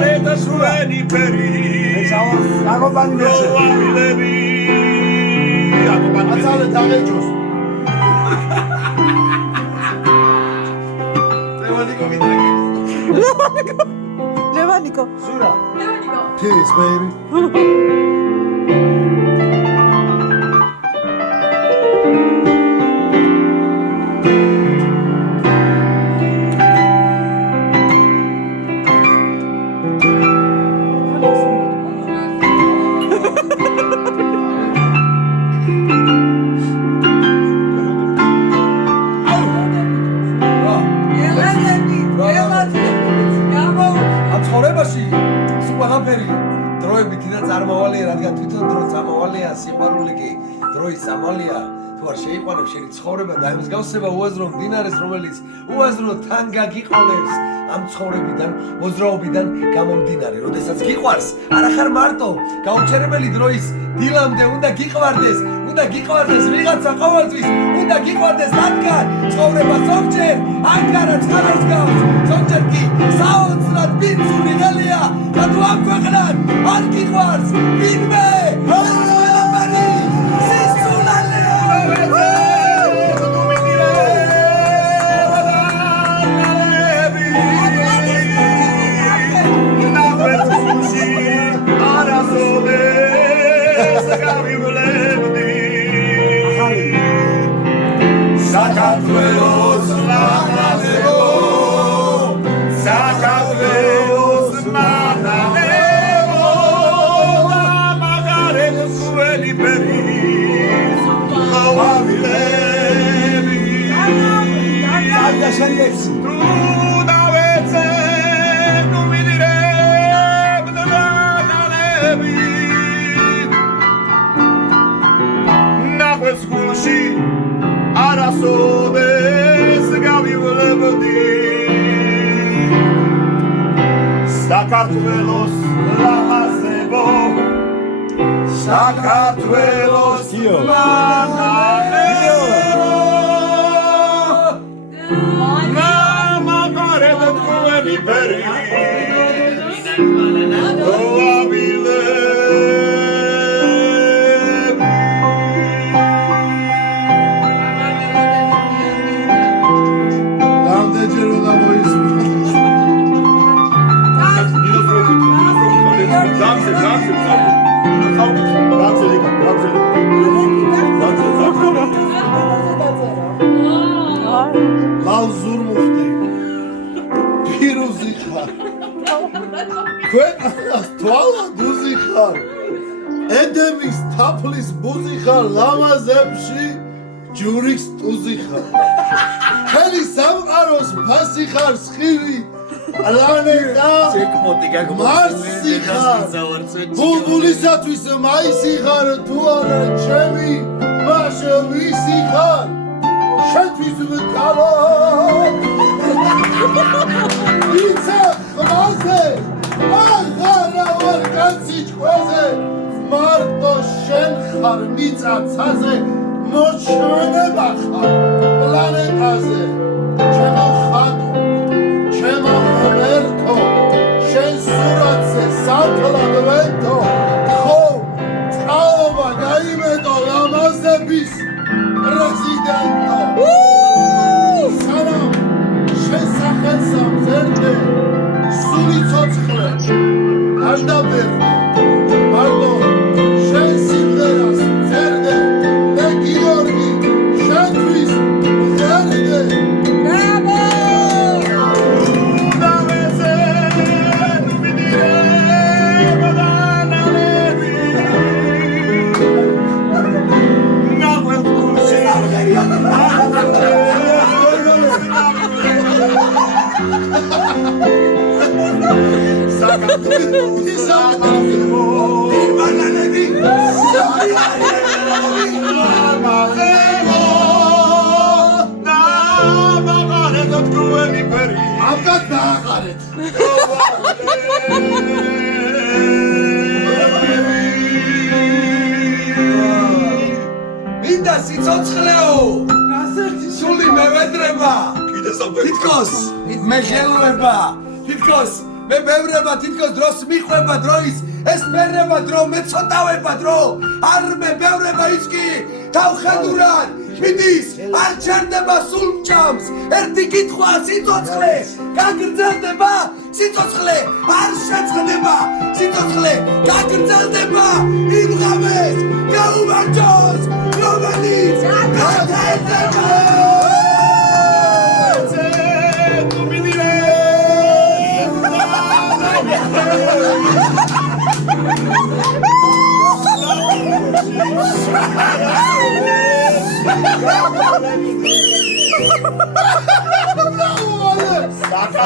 მაგარეთ სვენი ფერი ავილები აცალე დაგეჯოს Levaniko. Zura. Levaniko. Tease, baby. დროებით და წარმოვალია, რადგან თვითონ დრო წამოვალია, სიყვარული კი დროის წამალია. თუ არ შეიყვანებ შენი ცხოვრება და იმის გავსება უაზრო მდინარეს, რომელიც უაზრო თან გაგიყოლებს ამ ცხოვრებიდან, მოძრაობიდან გამომდინარე. როდესაც გიყვარს, არ ახარ მარტო, გაუჩერებელი დროის დილამდე უნდა გიყვარდეს ვიღაცა ყოველთვის, უნდა გიყვარდეს რადგან ცხოვრება ზოგჯერ ანგარაც ხარავს გავს, ზოგჯერ კი საოცრად ბინძური ღელია და თუ ამ ქვეყნად არ გიყვარს ვინმე ყველაფერი სისულელეა საქართველოს ლამაზებო საქართველოს მანანებო და მაგარეთ სვენი ფერის ყვავილები თუ დავეცე ნუ მიდირებ ნანანები ნახვეს გულში არასოდეს გავივლებდი საქართველოს ლამაზებო საქართველოს მანანებო მაგარეთ თქვენი ფერი ლალზურ მუხტი პირუზი ხარ ქვეყანას თვალა დუზი ხარ ედემის თაფლის ბუზი ხარ ლამაზებში ჯურის ტუზი ხარ ხელი სამყაროს ფასი ხარ სხივი პლანეტა მარსი ხარ ბულბულისათვის მაისი ხარ თუ არა ჩემი მაშა ვისი ხარ შენთვის ვკალო იცა ხმაზე აღარა ვარ კაცი ჭკვეზე მარტო შენ ხარ მიწაცაზე მოჩვენება ხარ პლანეტაზე ჩემო ხატო ჩემო ღმერთო შენ სურათზე სათლად ვენთო ხო წყალობა გაიმეტო ლამაზების პრეზიდენტო სანამ შენ სახელსა მზერდე სული ცოცხლე არ დაბერდე მარტო შენ სიმღერას მზერდე და გიორგი შენთვის მღერდე მინდა სიცოცხლეო სული მევედრება თითქოს მე ხელუება თითქოს მე ბევრება თითქოს დროს მიხვება დროის ეს ფერება დრო მე ცოტავება დრო არ მე ბევრება ის კი თავხედურად მიდის არ ჩერდება სულ მჭამს ერთი კითხვა სიცოცხლე გაგრძელდება სიცოცხლე არ შეწყდება სიცოცხლე გაგრძელდება იმ ღამეს გაუმარჯოს რომელიც გაგრძელდება Sabe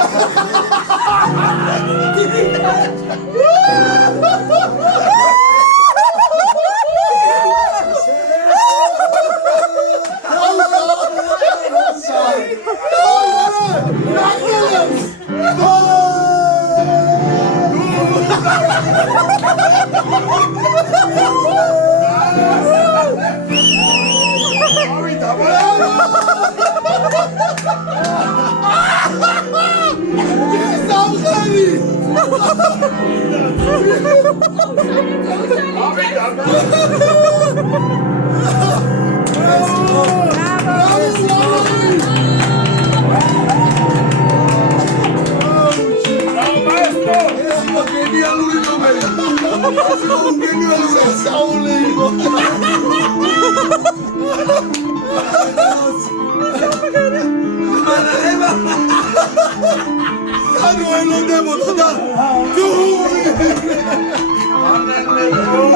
o